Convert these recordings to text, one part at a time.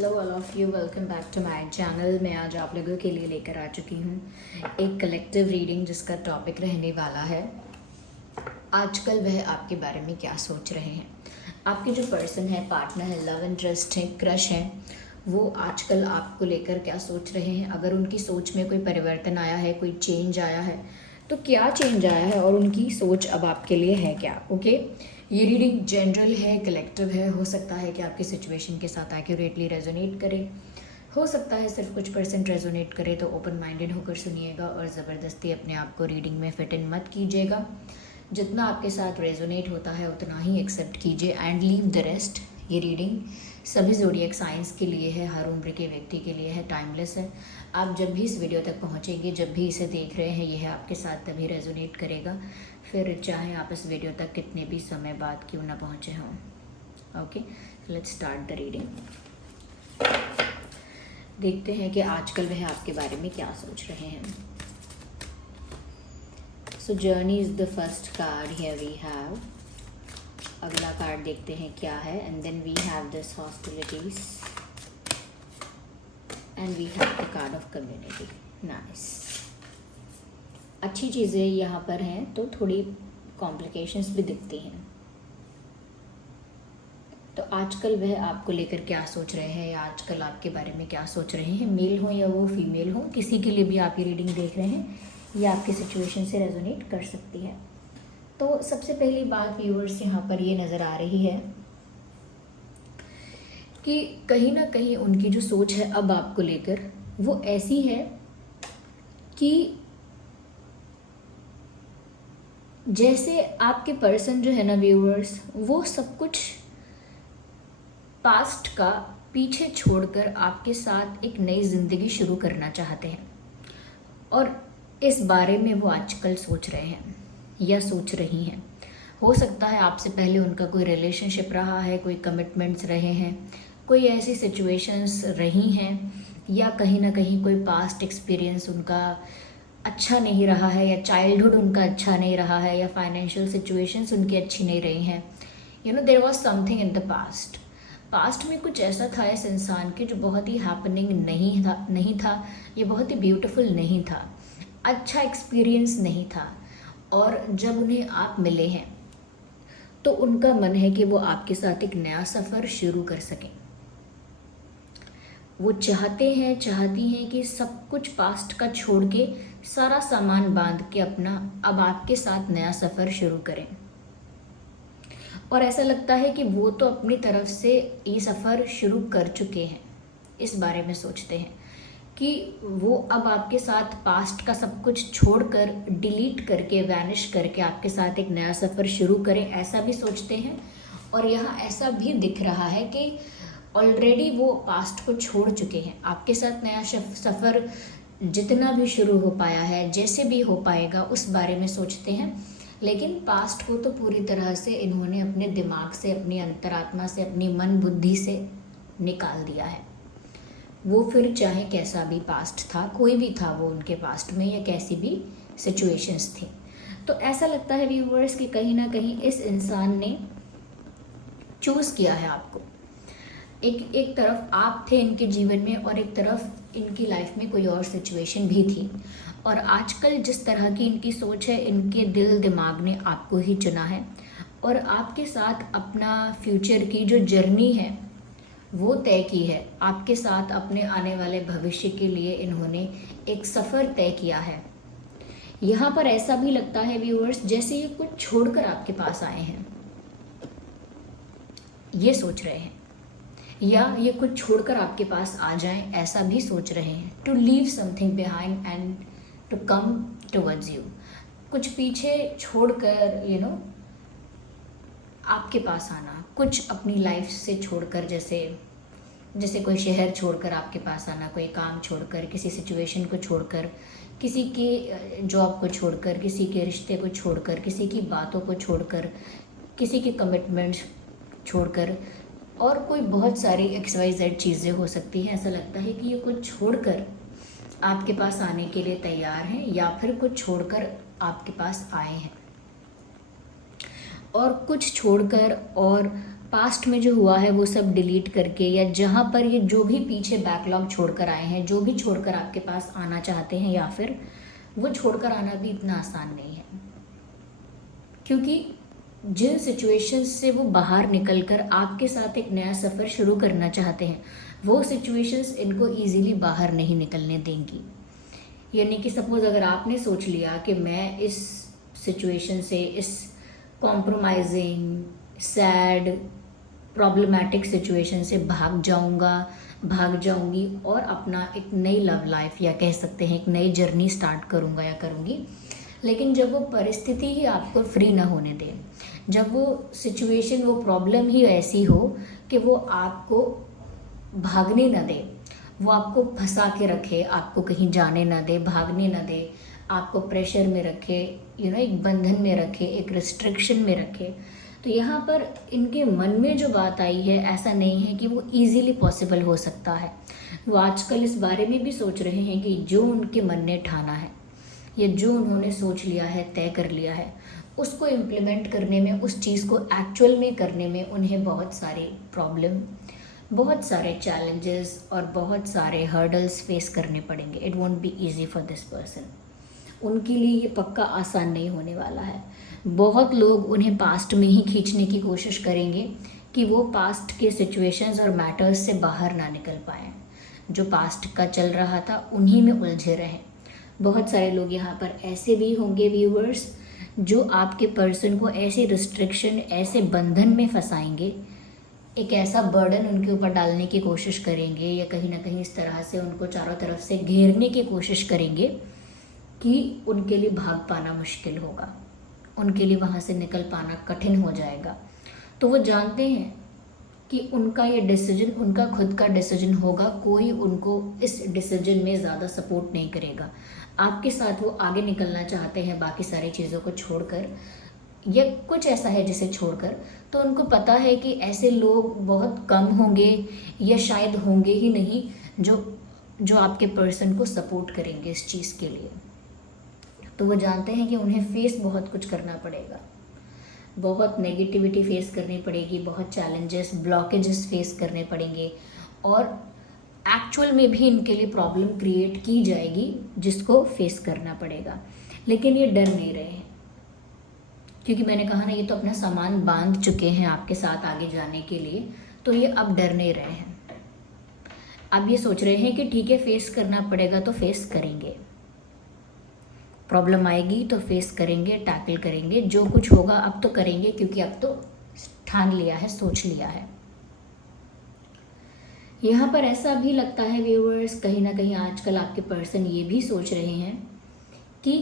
Hello all of you, welcome back to my channel. मैं आज आप लोगों के लिए लेकर आ चुकी हूँ एक कलेक्टिव रीडिंग जिसका टॉपिक रहने वाला है आजकल वह आपके बारे में क्या सोच रहे हैं। आपके जो पर्सन है, पार्टनर है, लव इंटरेस्ट है, क्रश है, वो आजकल आपको लेकर क्या सोच रहे हैं। अगर उनकी सोच में कोई परिवर्तन आया है, कोई चेंज आया है, तो क्या चेंज आया है और उनकी सोच अब आपके लिए है क्या। ओके, ये रीडिंग जनरल है, कलेक्टिव है। हो सकता है कि आपकी सिचुएशन के साथ एक्यूरेटली रेजोनेट करे, हो सकता है सिर्फ कुछ परसेंट रेजोनेट करे। तो ओपन माइंडेड होकर सुनिएगा और ज़बरदस्ती अपने आप को रीडिंग में फिट इन मत कीजिएगा। जितना आपके साथ रेजोनेट होता है उतना ही एक्सेप्ट कीजिए एंड लीव द रेस्ट। ये रीडिंग सभी ज़ोडिएक साइंस के लिए है, हर उम्र के व्यक्ति के लिए है, टाइमलेस है। आप जब भी इस वीडियो तक पहुंचेंगे, जब भी इसे देख रहे हैं, यह आपके साथ तभी रेजोनेट करेगा, फिर चाहे आप इस वीडियो तक कितने भी समय बाद क्यों ना पहुंचे हों। Okay, let's start the reading. देखते हैं कि आजकल वह आपके बारे में क्या सोच रहे हैं। So journey is the first card, here we have. अगला कार्ड देखते हैं क्या है, and then we have this hostilities and we have the card of community. Nice, अच्छी चीज़ें यहाँ पर हैं, तो थोड़ी कॉम्प्लिकेशंस भी दिखती हैं। तो आजकल वह आपको लेकर क्या सोच रहे हैं या आजकल आपके बारे में क्या सोच रहे हैं, मेल हो या वो फीमेल हो, किसी के लिए भी आप ये रीडिंग देख रहे हैं, ये आपकी सिचुएशन से रेजोनेट कर सकती है। तो सबसे पहली बात व्यूअर्स यहाँ पर ये नज़र आ रही है कि कहीं ना कहीं उनकी जो सोच है अब आपको लेकर वो ऐसी है कि जैसे आपके पर्सन जो है ना व्यूअर्स, वो सब कुछ पास्ट का पीछे छोड़कर आपके साथ एक नई ज़िंदगी शुरू करना चाहते हैं और इस बारे में वो आजकल सोच रहे हैं या सोच रही हैं। हो सकता है आपसे पहले उनका कोई रिलेशनशिप रहा है, कोई कमिटमेंट्स रहे हैं, कोई ऐसी सिचुएशंस रही हैं, या कहीं ना कहीं कोई पास्ट एक्सपीरियंस उनका अच्छा नहीं रहा है, या चाइल्डहुड उनका अच्छा नहीं रहा है, या फाइनेंशियल सिचुएशंस उनकी अच्छी नहीं रही हैं। There was something in the past में कुछ ऐसा था इस इंसान के जो बहुत ही हैपनिंग नहीं था, ये बहुत ही ब्यूटीफुल नहीं था, अच्छा एक्सपीरियंस नहीं था। और जब उन्हें आप मिले हैं तो उनका मन है कि वो आपके साथ एक नया सफ़र शुरू कर सकें। वो चाहती हैं कि सब कुछ पास्ट का छोड़ के सारा सामान बांध के अपना अब आपके साथ नया सफ़र शुरू करें। और ऐसा लगता है कि वो तो अपनी तरफ से ये सफ़र शुरू कर चुके हैं। इस बारे में सोचते हैं कि वो अब आपके साथ पास्ट का सब कुछ छोड़कर, डिलीट करके, वैनिश करके आपके साथ एक नया सफ़र शुरू करें, ऐसा भी सोचते हैं। और यहाँ ऐसा भी दिख रहा है कि ऑलरेडी वो पास्ट को छोड़ चुके हैं। आपके साथ नया सफ़र जितना भी शुरू हो पाया है, जैसे भी हो पाएगा, उस बारे में सोचते हैं। लेकिन पास्ट को तो पूरी तरह से इन्होंने अपने दिमाग से, अपनी अंतरात्मा से, अपनी मन बुद्धि से निकाल दिया है। वो फिर चाहे कैसा भी पास्ट था, कोई भी था वो उनके पास्ट में, या कैसी भी सिचुएशंस थी। तो ऐसा लगता है व्यूअर्स कि कहीं ना कहीं इस इंसान ने चूज़ किया है आपको। एक तरफ आप थे इनके जीवन में और एक तरफ इनकी लाइफ में कोई और सिचुएशन भी थी। और आजकल जिस तरह की इनकी सोच है, इनके दिल दिमाग ने आपको ही चुना है और आपके साथ अपना फ्यूचर की जो जर्नी है वो तय की है। आपके साथ अपने आने वाले भविष्य के लिए इन्होंने एक सफ़र तय किया है। यहाँ पर ऐसा भी लगता है व्यूअर्स जैसे ये कुछ छोड़कर आपके पास आए हैं, ये सोच रहे हैं, या ये कुछ छोड़कर आपके पास आ जाएं, ऐसा भी सोच रहे हैं। To leave something behind and to come towards you, कुछ पीछे छोड़कर आपके पास आना, कुछ अपनी लाइफ से छोड़कर, जैसे कोई शहर छोड़कर आपके पास आना, कोई काम छोड़कर, किसी सिचुएशन को छोड़कर, किसी की जॉब को छोड़कर, किसी के रिश्ते को छोड़कर, किसी की बातों को छोड़कर, किसी के कमिटमेंट्स छोड़कर, और कोई बहुत सारी XYZ चीज़ें हो सकती हैं। ऐसा लगता है कि ये कुछ छोड़कर आपके पास आने के लिए तैयार हैं, या फिर कुछ छोड़कर आपके पास आए हैं। और कुछ छोड़कर और पास्ट में जो हुआ है वो सब डिलीट करके, या जहाँ पर ये जो भी पीछे बैकलॉग छोड़कर आए हैं, जो भी छोड़कर आपके पास आना चाहते हैं, या फिर वो छोड़कर आना भी इतना आसान नहीं है, क्योंकि जिन सिचुएशंस से वो बाहर निकलकर आपके साथ एक नया सफ़र शुरू करना चाहते हैं, वो सिचुएशंस इनको इजीली बाहर नहीं निकलने देंगी। यानी कि सपोज़ अगर आपने सोच लिया कि मैं इस सिचुएशन से, इस कॉम्प्रोमाइजिंग, सैड, प्रॉब्लमेटिक सिचुएशन से भाग जाऊंगी और अपना एक नई लव लाइफ, या कह सकते हैं एक नई जर्नी स्टार्ट करूंगा या करूंगी। लेकिन जब वो परिस्थिति ही आपको फ्री ना होने दे, जब वो सिचुएशन, वो प्रॉब्लम ही ऐसी हो कि वो आपको भागने ना दे, वो आपको फंसा के रखे, आपको कहीं जाने ना दे, भागने ना दे, आपको प्रेशर में रखे, एक बंधन में रखे, एक रिस्ट्रिक्शन में रखे, तो यहाँ पर इनके मन में जो बात आई है, ऐसा नहीं है कि वो इजीली पॉसिबल हो सकता है। वो आजकल इस बारे में भी सोच रहे हैं कि जो उनके मन ने ठाना है, या जो उन्होंने सोच लिया है, तय कर लिया है, उसको इम्प्लीमेंट करने में, उस चीज़ को एक्चुअल में करने में उन्हें बहुत सारी प्रॉब्लम, बहुत सारे चैलेंजेस और बहुत सारे हर्डल्स फेस करने पड़ेंगे। It won't be easy for this person. उनके लिए ये पक्का आसान नहीं होने वाला है। बहुत लोग उन्हें पास्ट में ही खींचने की कोशिश करेंगे कि वो पास्ट के सिचुएशंस और मैटर्स से बाहर ना निकल पाएँ। जो पास्ट का चल रहा था उन्हीं में उलझे रहें। बहुत सारे लोग यहाँ पर ऐसे भी होंगे व्यूवर्स, जो आपके पर्सन को ऐसी रिस्ट्रिक्शन, ऐसे बंधन में फंसाएंगे, एक ऐसा बर्डन उनके ऊपर डालने की कोशिश करेंगे, या कहीं ना कहीं इस तरह से उनको चारों तरफ से घेरने की कोशिश करेंगे कि उनके लिए भाग पाना मुश्किल होगा, उनके लिए वहाँ से निकल पाना कठिन हो जाएगा। तो वो जानते हैं कि उनका ये डिसीजन उनका खुद का डिसीजन होगा, कोई उनको इस डिसीजन में ज़्यादा सपोर्ट नहीं करेगा। आपके साथ वो आगे निकलना चाहते हैं बाकी सारी चीज़ों को छोड़कर, या कुछ ऐसा है जिसे छोड़कर, तो उनको पता है कि ऐसे लोग बहुत कम होंगे, या शायद होंगे ही नहीं, जो आपके पर्सन को सपोर्ट करेंगे इस चीज़ के लिए। तो वो जानते हैं कि उन्हें फेस बहुत कुछ करना पड़ेगा, बहुत नेगेटिविटी फेस करनी पड़ेगी, बहुत चैलेंजेस, ब्लॉकेजेस फेस करने पड़ेंगे, और एक्चुअल में भी इनके लिए प्रॉब्लम क्रिएट की जाएगी जिसको फेस करना पड़ेगा। लेकिन ये डर नहीं रहे हैं, क्योंकि मैंने कहा ना, ये तो अपना सामान बांध चुके हैं आपके साथ आगे जाने के लिए, तो ये अब डर नहीं रहे हैं। अब ये सोच रहे हैं कि ठीक है, फेस करना पड़ेगा तो फेस करेंगे, प्रॉब्लम आएगी तो फेस करेंगे, टैकल करेंगे, जो कुछ होगा अब तो करेंगे, क्योंकि अब तो ठान लिया है, सोच लिया है। यहाँ पर ऐसा भी लगता है व्यूअर्स, कहीं ना कहीं आजकल आपके पर्सन ये भी सोच रहे हैं कि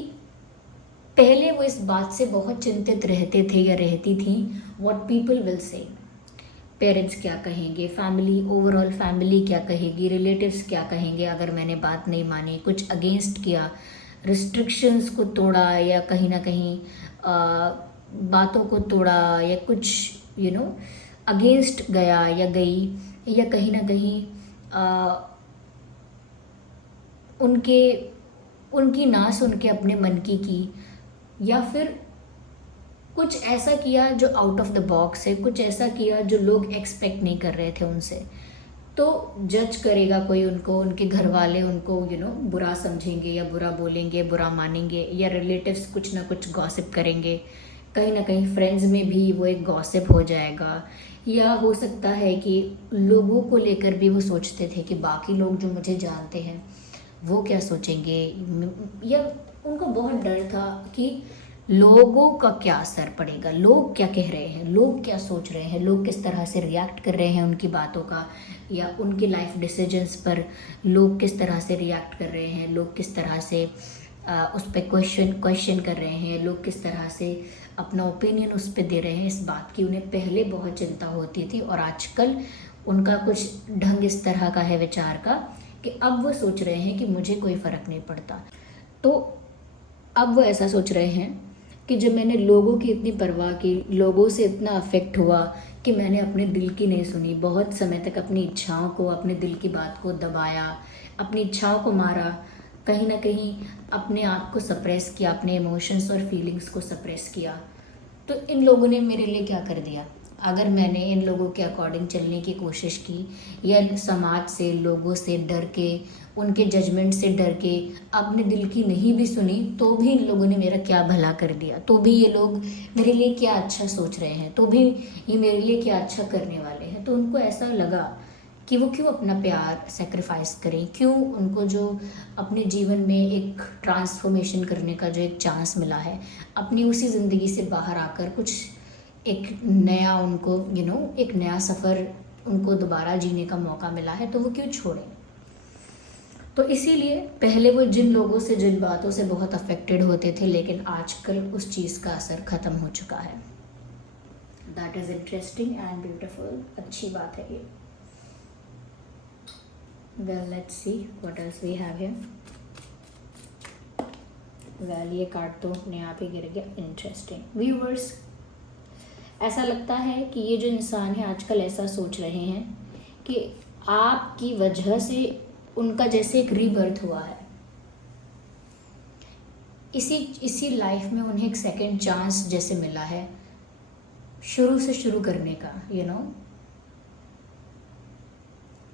पहले वो इस बात से बहुत चिंतित रहते थे या रहती थी, what people will say, parents क्या कहेंगे, फैमिली, ओवरऑल फैमिली क्या कहेगी, रिलेटिव्स क्या कहेंगे अगर मैंने बात नहीं मानी, कुछ अगेंस्ट किया, रिस्ट्रिक्शंस को तोड़ा, या कहीं ना कहीं बातों को तोड़ा, या कुछ अगेंस्ट गया या गई, या कहीं ना कहीं उनकी ना सुन के अपने मन की, या फिर कुछ ऐसा किया जो आउट ऑफ द बॉक्स है, कुछ ऐसा किया जो लोग एक्सपेक्ट नहीं कर रहे थे उनसे। तो जज करेगा कोई उनको, उनके घर वाले उनको बुरा समझेंगे, या बुरा बोलेंगे, बुरा मानेंगे, या रिलेटिव्स कुछ ना कुछ गॉसिप करेंगे, कहीं ना कहीं फ्रेंड्स में भी वो एक गॉसिप हो जाएगा, या हो सकता है कि लोगों को लेकर भी वो सोचते थे कि बाकी लोग जो मुझे जानते हैं वो क्या सोचेंगे, या उनको बहुत डर था कि लोगों का क्या असर पड़ेगा, लोग क्या कह रहे हैं, लोग क्या सोच रहे हैं, लोग किस तरह से रिएक्ट कर रहे हैं उनकी बातों का, या उनकी लाइफ डिसीजंस पर लोग किस तरह से रिएक्ट कर रहे हैं, लोग किस तरह से उस पर क्वेश्चन कर रहे हैं, लोग किस तरह से अपना ओपिनियन उस पर दे रहे हैं। इस बात की उन्हें पहले बहुत चिंता होती थी, और आजकल उनका कुछ ढंग इस तरह का है विचार का कि अब वो सोच रहे हैं कि मुझे कोई फ़र्क नहीं पड़ता। तो अब वो ऐसा सोच रहे हैं कि जब मैंने लोगों की इतनी परवाह की, लोगों से इतना अफेक्ट हुआ कि मैंने अपने दिल की नहीं सुनी, बहुत समय तक अपनी इच्छाओं को, अपने दिल की बात को दबाया, अपनी इच्छाओं को मारा, कहीं ना कहीं अपने आप को सप्रेस किया, अपने इमोशंस और फीलिंग्स को सप्रेस किया, तो इन लोगों ने मेरे लिए क्या कर दिया, अगर मैंने इन लोगों के अकॉर्डिंग चलने की कोशिश की या समाज से, लोगों से डर के, उनके जजमेंट से डर के अपने दिल की नहीं भी सुनी, तो भी इन लोगों ने मेरा क्या भला कर दिया, तो भी ये लोग मेरे लिए क्या अच्छा सोच रहे हैं, तो भी ये मेरे लिए क्या अच्छा करने वाले हैं। तो उनको ऐसा लगा कि वो क्यों अपना प्यार सेक्रीफाइस करें, क्यों उनको जो अपने जीवन में एक ट्रांसफॉर्मेशन करने का जो एक चांस मिला है, अपनी उसी ज़िंदगी से बाहर आकर कुछ एक नया उनको एक नया सफ़र उनको दोबारा जीने का मौका मिला है, तो वो क्यों छोड़ें। तो इसीलिए पहले वो जिन लोगों से, जिन बातों से बहुत अफेक्टेड होते थे, लेकिन आजकल उस चीज़ का असर ख़त्म हो चुका है। That is interesting and beautiful, अच्छी बात है ये। Well let's see what else we have here. Well ये कार्ड तो अपने आप ही गिर गया। इंटरेस्टिंग व्यूअर्स, ऐसा लगता है कि ये जो इंसान है आजकल ऐसा सोच रहे हैं कि आपकी वजह से उनका जैसे एक रीबर्थ हुआ है, इसी लाइफ में उन्हें एक सेकंड चांस जैसे मिला है शुरू से शुरू करने का,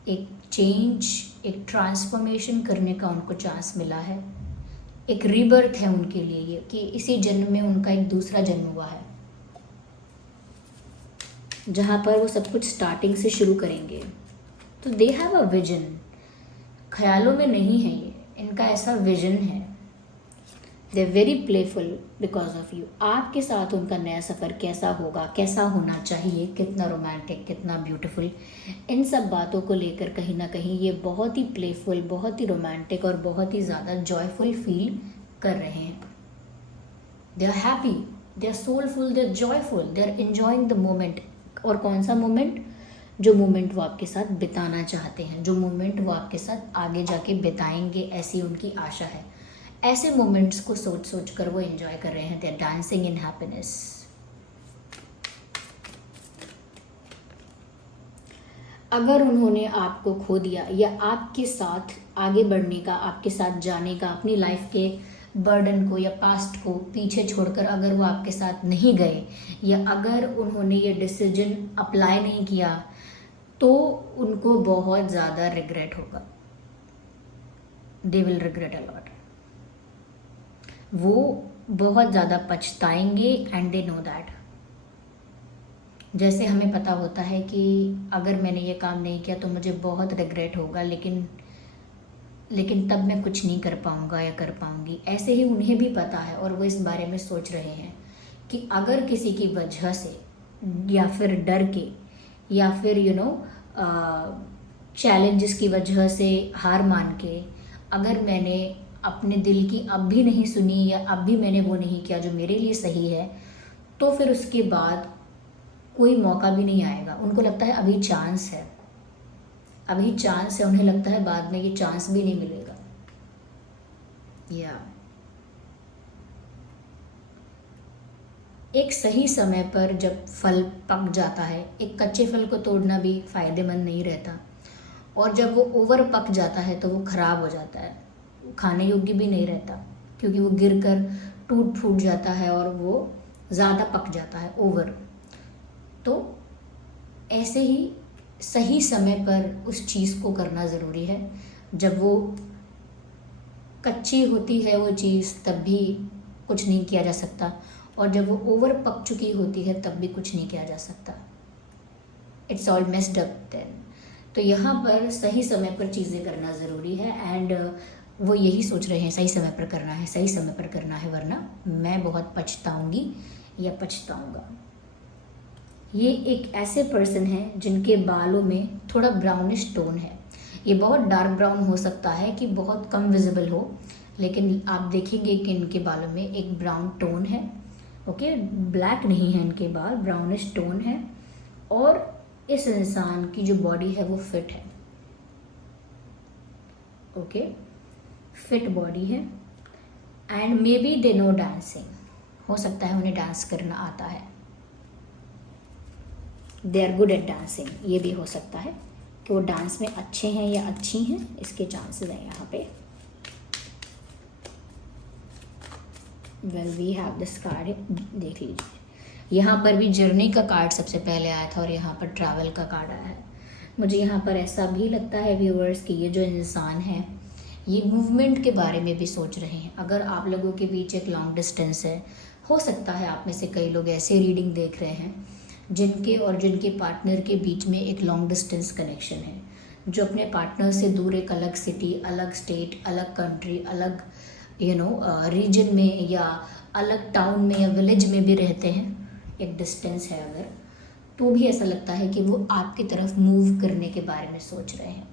एक चेंज, एक ट्रांसफॉर्मेशन करने का उनको चांस मिला है, एक रीबर्थ है उनके लिए ये, कि इसी जन्म में उनका एक दूसरा जन्म हुआ है जहाँ पर वो सब कुछ स्टार्टिंग से शुरू करेंगे। तो दे हैव अ विजन, ख्यालों में नहीं है ये, इनका ऐसा विजन है। They are very playful because of you. आपके साथ उनका नया सफ़र कैसा होगा, कैसा होना चाहिए, कितना रोमांटिक, कितना ब्यूटीफुल, इन सब बातों को लेकर कहीं ना कहीं ये बहुत ही प्लेफुल, बहुत ही रोमांटिक और बहुत ही ज़्यादा जॉयफुल फील कर रहे हैं। They are happy, they are soulful, they are joyful, they are enjoying the moment. और कौन सा मोमेंट? जो मोमेंट वो आपके साथ बिताना चाहते हैं, जो मोमेंट वो आपके साथ आगे जाके बिताएंगे, ऐसी उनकी आशा है। ऐसे मोमेंट्स को सोच सोच कर वो एंजॉय कर रहे हैं। They are dancing in happiness. अगर उन्होंने आपको खो दिया या आपके साथ आगे बढ़ने का, आपके साथ जाने का, अपनी लाइफ के बर्डन को या पास्ट को पीछे छोड़कर अगर वो आपके साथ नहीं गए, या अगर उन्होंने ये डिसीजन अप्लाई नहीं किया, तो उनको बहुत ज़्यादा रिग्रेट होगा। They will regret a lot. वो बहुत ज़्यादा पछताएंगे एंड दे नो दैट। जैसे हमें पता होता है कि अगर मैंने ये काम नहीं किया तो मुझे बहुत रिग्रेट होगा, लेकिन तब मैं कुछ नहीं कर पाऊँगा या कर पाऊँगी, ऐसे ही उन्हें भी पता है और वो इस बारे में सोच रहे हैं कि अगर किसी की वजह से या फिर डर के या फिर चैलेंजेस की वजह से हार मान के अगर मैंने अपने दिल की अब भी नहीं सुनी या अब भी मैंने वो नहीं किया जो मेरे लिए सही है, तो फिर उसके बाद कोई मौका भी नहीं आएगा। उनको लगता है अभी चांस है, अभी चांस है, उन्हें लगता है बाद में ये चांस भी नहीं मिलेगा। या एक सही समय पर जब फल पक जाता है, एक कच्चे फल को तोड़ना भी फ़ायदेमंद नहीं रहता, और जब वो ओवर पक जाता है तो वो ख़राब हो जाता है, खाने योग्य भी नहीं रहता, क्योंकि वो गिरकर टूट फूट जाता है और वो ज़्यादा पक जाता है, ओवर। तो ऐसे ही सही समय पर उस चीज़ को करना ज़रूरी है। जब वो कच्ची होती है वो चीज़ तब भी कुछ नहीं किया जा सकता, और जब वो ओवर पक चुकी होती है तब भी कुछ नहीं किया जा सकता। It's all messed up then. तो यहाँ पर सही समय पर चीज़ें करना ज़रूरी है, एंड वो यही सोच रहे हैं सही समय पर करना है, सही समय पर करना है, वरना मैं बहुत पछताऊँगी या पछताऊँगा। ये एक ऐसे पर्सन है जिनके बालों में थोड़ा ब्राउनिश टोन है। ये बहुत डार्क ब्राउन हो सकता है कि बहुत कम विजिबल हो, लेकिन आप देखेंगे कि इनके बालों में एक ब्राउन टोन है। ओके, ब्लैक नहीं है इनके बाल, ब्राउनिश टोन है, और इस इंसान की जो बॉडी है वो फिट है। ओके, फिट बॉडी है, and maybe they know dancing. हो सकता है उन्हें डांस करना आता है, they are good at dancing. ये भी हो सकता है कि वो डांस में अच्छे हैं या अच्छी हैं, इसके चांसेस हैं यहाँ पे। Well we have this card, देख लीजिए। यहाँ पर भी जर्नी का कार्ड सबसे पहले आया था और यहाँ पर ट्रैवल का कार्ड आया है। मुझे यहाँ पर ऐसा भी लगता है व्यूअर्स कि ये जो इंसान है ये मूवमेंट के बारे में भी सोच रहे हैं। अगर आप लोगों के बीच एक लॉन्ग डिस्टेंस है, हो सकता है आप में से कई लोग ऐसे रीडिंग देख रहे हैं जिनके पार्टनर के बीच में एक लॉन्ग डिस्टेंस कनेक्शन है, जो अपने पार्टनर से दूर एक अलग सिटी, अलग स्टेट, अलग कंट्री, अलग रीजन में या अलग टाउन में या विलेज में भी रहते हैं। एक डिस्टेंस है अगर, तो भी ऐसा लगता है कि वो आपकी तरफ मूव करने के बारे में सोच रहे हैं,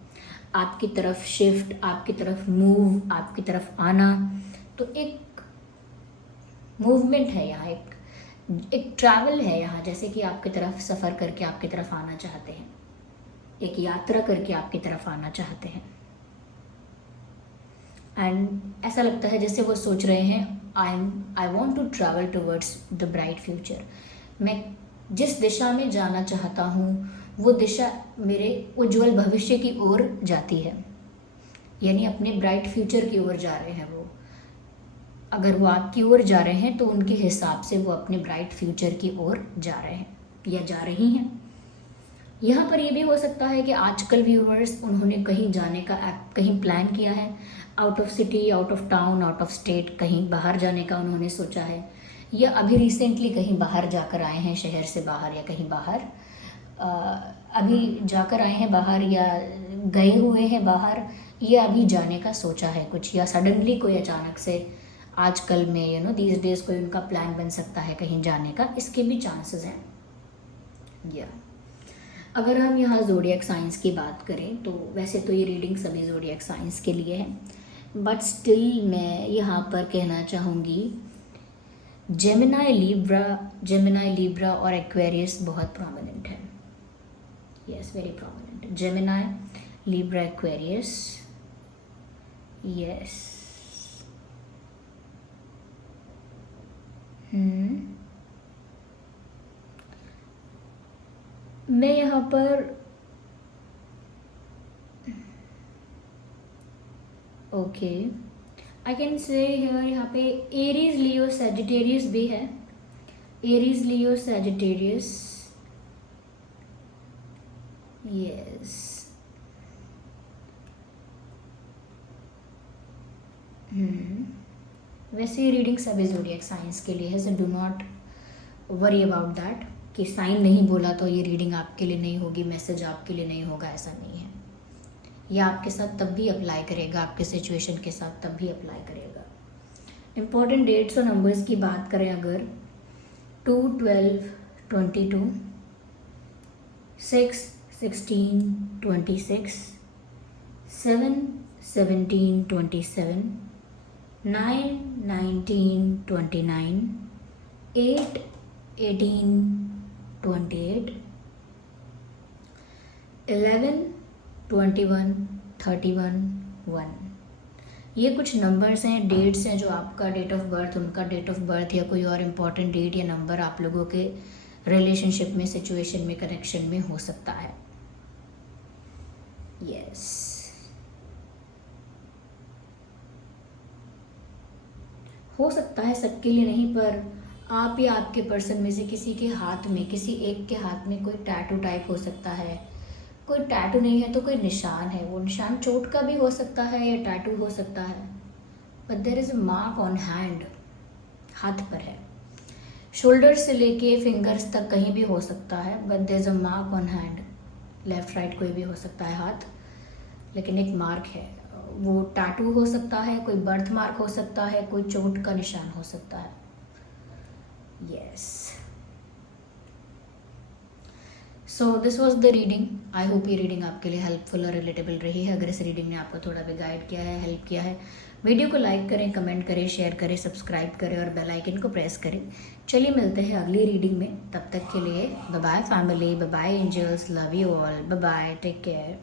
आपकी तरफ शिफ्ट, आपकी तरफ मूव, आपकी तरफ आना। तो एक मूवमेंट है यहाँ, एक ट्रैवल है यहाँ, जैसे कि आपकी तरफ सफ़र करके आपकी तरफ आना चाहते हैं, एक यात्रा करके आपकी तरफ आना चाहते हैं। एंड ऐसा लगता है जैसे वो सोच रहे हैं I want to travel towards the bright future. मैं जिस दिशा में जाना चाहता हूँ वो दिशा मेरे उज्जवल भविष्य की ओर जाती है, यानी अपने ब्राइट फ्यूचर की ओर जा रहे हैं वो। अगर वो आपकी ओर जा रहे हैं तो उनके हिसाब से वो अपने ब्राइट फ्यूचर की ओर जा रहे हैं या जा रही हैं। यहाँ पर ये भी हो सकता है कि आजकल व्यूअर्स उन्होंने कहीं जाने का कहीं प्लान किया है, out of city, out of town, out of state, कहीं बाहर जाने का उन्होंने सोचा है, या अभी रिसेंटली कहीं बाहर जाकर आए हैं, शहर से बाहर या कहीं बाहर अभी जाकर आए हैं बाहर, या गए हुए हैं बाहर, या अभी जाने का सोचा है कुछ, या सडनली कोई अचानक से आजकल में दीज डेज कोई उनका प्लान बन सकता है कहीं जाने का, इसके भी चांसेस हैं। या अगर हम यहाँ ज़ोडिएक साइंस की बात करें तो वैसे तो ये रीडिंग सभी ज़ोडिएक साइंस के लिए है, बट स्टिल मैं यहाँ पर कहना चाहूँगी जेमिनाई लिब्रा और एक्वेरियस बहुत प्रोमिनेंट है। Yes, very prominent. Gemini, Libra, Aquarius, yes. मैं यहाँ पर okay I can say here, यहाँ पे एरीज, लियो, सैजिटेरियस भी है। एरीज, लियो, सैजिटेरियस, यस। वैसे ये रीडिंग सभी ज़ोडिएक साइंस के लिए है, so do not worry about that कि साइन नहीं बोला तो ये रीडिंग आपके लिए नहीं होगी, मैसेज आपके लिए नहीं होगा, ऐसा नहीं है। यह आपके साथ तब भी अप्लाई करेगा, आपके सिचुएशन के साथ तब भी अप्लाई करेगा। इम्पॉर्टेंट डेट्स और नंबर्स की बात करें अगर 2, 12, 22, 6, 16, 26, 7, 17, 27, 9, 19, 29, 8, 18, 28, 11, 21, 31, 1। ये कुछ नंबर्स हैं, डेट्स हैं जो आपका डेट ऑफ बर्थ, उनका डेट ऑफ बर्थ या कोई और इम्पॉर्टेंट डेट या नंबर आप लोगों के रिलेशनशिप में, सिचुएशन में, कनेक्शन में हो सकता है। यस, हो सकता है सबके लिए नहीं, पर आप या आपके पर्सन में से किसी के हाथ में, किसी एक के हाथ में कोई टैटू टाइप हो सकता है। कोई टैटू नहीं है तो कोई निशान है, वो निशान चोट का भी हो सकता है या टैटू हो सकता है, but there is a mark on hand, हाथ पर है। शोल्डर से लेके फिंगर्स तक कहीं भी हो सकता है, but there is a mark on hand. Left right कोई भी हो सकता है हाथ, लेकिन एक मार्क है। वो टैटू हो सकता है, कोई बर्थ मार्क हो सकता है, कोई चोट का निशान हो सकता है। Yes, so this was the reading. I hope ये रीडिंग आपके लिए हेल्पफुल और रिलेटेबल रही है। अगर इस रीडिंग ने आपको थोड़ा भी गाइड किया है, हेल्प किया है, वीडियो को लाइक करें, कमेंट करें, शेयर करें, सब्सक्राइब करें और बेल आइकन को प्रेस करें। चलिए मिलते हैं अगली रीडिंग में, तब तक के लिए bye bye family, bye bye angels, love you all, bye bye, take care.